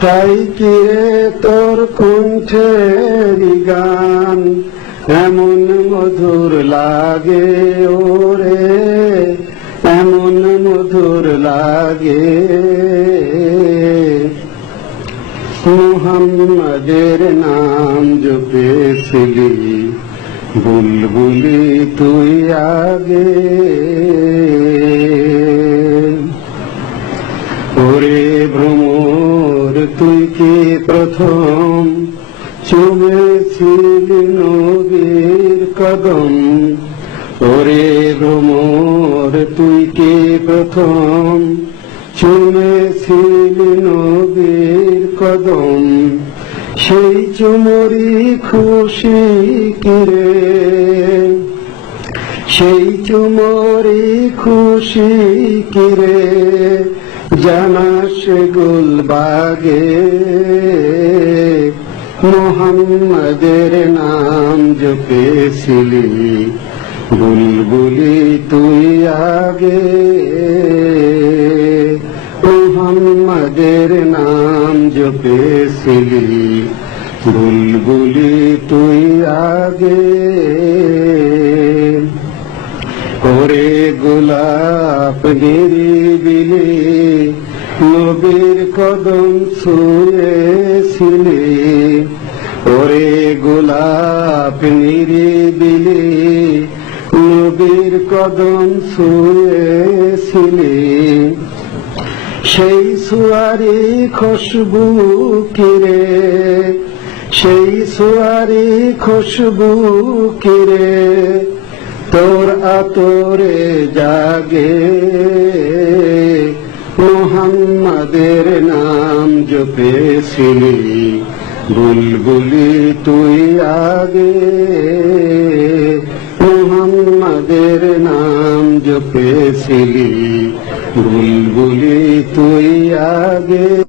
তাই কিরে তোর কণ্ঠের গান? এমন মধুর লাগে ওরে, এমন মধুর লাগে। মুহাম্মাদের নাম জপেছিলি, বুলবুলি তুই আগে। তুই কি প্রথম চুমেছিলি নবীর কদম? ওরে ভ্রমর, তুই কি প্রথম চুমেছিলি নবীর কদম? সেই চুমরি খুশি কিরে সেই চুমরি খুশি কিরে জানাস গুলবাগে মোহাম্মদের নাম জপেছিলি। বুলবুলি তুই আগে। মোহাম্মদের নাম জপেছিলি। বুলবুলি তুই আগে। করে গোলাপ বিলে নবীর কদম ছুঁয়েছিলি। ওরে গোলাপ নিরিবিলি নবীর কদম ছুঁয়েছিলি। সেই সুয়ারি খুশবু কিরে, সেই সুয়ারি খুশবু কিরে তোর আতরে জাগে। মোহাম্মদের নাম জপেছিলি, বুলবুলি তুই আগে। মোহাম্মদের নাম জপেছিলি, বুলবুলি তুই আগে।